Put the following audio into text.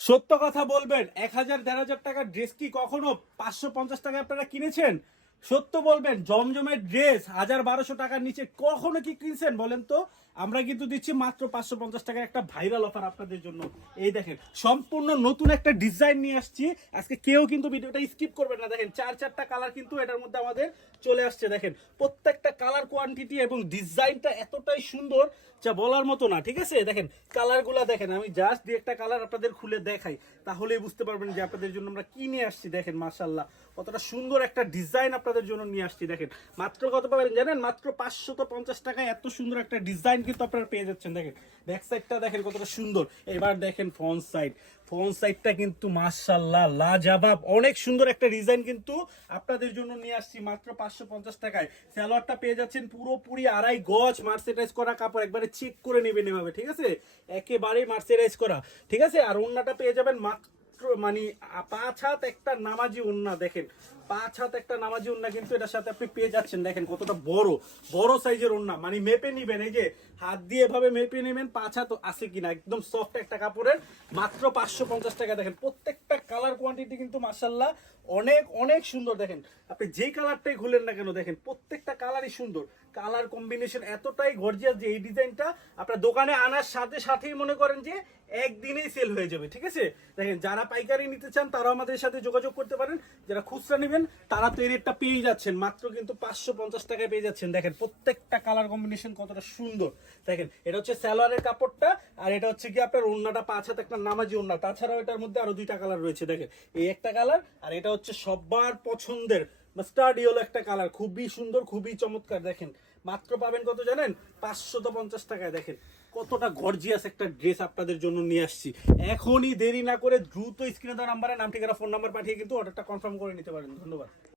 সত্য কথা বলবেন, ১,০০০ ১,৫০০ টাকার ড্রেস কি কখনো ৫৫০ টাকায় আপনারা কিনেছেন? সত্য বলবেন, জমজমের ড্রেস ১,০০০ ১,২০০ টাকার নিচে কখনো কি কিনছেন বলেন তো? আমরা কিন্তু দিচ্ছি মাত্র ৫৫০ টাকায় একটা ভাইরাল অফার আপনাদের জন্য। এই দেখেন, সম্পূর্ণ নতুন একটা ডিজাইন নিয়ে আসছি। আজকে কেউ কিন্তু ভিডিওটা স্কিপ করবেন না। দেখেন ৪টা কালার কিন্তু এটার মধ্যে আমাদের চলে আসছে। দেখেন প্রত্যেকটা কালার কোয়ান্টিটি এবং ডিজাইনটা এতটাই সুন্দর যা বলার মতো না। ঠিক আছে, দেখেন কালারগুলো দেখেন, আমি জাস্ট দিয়ে একটা কালার আপনাদের খুলে দেখাই, তাহলেই বুঝতে পারবেন যে আপনাদের জন্য আমরা কি নিয়ে আসছি। দেখেন মাশাআল্লাহ কতটা সুন্দর একটা ডিজাইন আপনাদের জন্য নিয়ে আসছি। দেখেন মাত্র কত পাবেন জানেন? মাত্র ৫৫০ টাকায় এত সুন্দর একটা ডিজাইন কিন্তু আপনারা পেয়ে যাচ্ছেন। দেখেন ব্যাক সাইডটা দেখেন কতটা সুন্দর। এবার দেখেন ফ্রন্ট সাইড, ফ্রন্ট সাইডটা কিন্তু মাশাআল্লাহ লাজবাব, অনেক সুন্দর একটা ডিজাইন কিন্তু আপনাদের জন্য নিয়ে আসছি মাত্র ৫৫০ টাকায়। সালোয়ারটা পেয়ে যাচ্ছেন পুরোপুরি ২.৫ গজ মার্সেলাইজ করা কাপড়, একবারে চেক করে নেবেন এভাবে। ঠিক আছে, একেবারে মার্সেলাইজ করা। ঠিক আছে, আর ওন্নাটা পেয়ে যাবেন মাত্র মানে ৫ হাত একটা নামাজি ওন্না। দেখেন ৫ হাত একটা নামাজি ওন্না কিন্তু এটার সাথে আপনি পেয়ে যাচ্ছেন। দেখেন কতটা বড় বড় সাইজের ওন্না, মানে মেপে নিবেন, এই যে হাত দিয়ে এভাবে মেপে নেবেন ৫ হাত আছে কিনা। একদম সফট একটা কাপড়ের, মাত্র ৫৫০ টাকা। দেখেন প্রত্যেকটা কালার কোয়ান্টিটি কিন্তু মাশাআল্লাহ অনেক অনেক সুন্দর। দেখেন আপনি যেই কালারটাই খুলেন না কেন, দেখেন প্রত্যেকটা কালারই সুন্দর। কালার কম্বিনেশন এতটাই গর্জিয়াস যে এই ডিজাইনটা আপনার দোকানে আনার সাথে সাথেই মনে করেন যে একদিনেই সেল হয়ে যাবে। ঠিক আছে, দেখেন যারা পাইকারি নিতে চান তারাও আমাদের সাথে যোগাযোগ করতে পারেন, যারা খুচরা নেবেন তারা তো এই রেটটা পেয়ে যাচ্ছেন মাত্র কিন্তু ৫৫০ টাকায় পেয়ে যাচ্ছেন। দেখেন প্রত্যেকটা কালার কম্বিনেশন কতটা সুন্দর। দেখেন এটা হচ্ছে সালোয়ারের কাপড়টা, আর এটা হচ্ছে কি আপনার ওন্নাটা ৫ হাত একটা নামাজি ওন্না। তাছাড়াও এটার মধ্যে আরো ২টা কালার রয়েছে। দেখেন এই একটা কালার, আর এটা হচ্ছে সবার পছন্দের মাস্টার্ড ইয়েলো একটা কালার, খুবই সুন্দর খুবই চমৎকার। দেখেন মাত্র পাবেন কত জানেন? ৫৫০ টাকায়। দেখেন কতটা গর্জিয়াস একটা ড্রেস আপনাদের জন্য নিয়ে আসছি। এখনই দেরি না করে দ্রুত স্ক্রিনে দেওয়া নাম্বারে নাম ঠিকানা ফোন নাম্বার পাঠিয়ে কিন্তু অর্ডারটা কনফার্ম করে নিতে পারেন। ধন্যবাদ।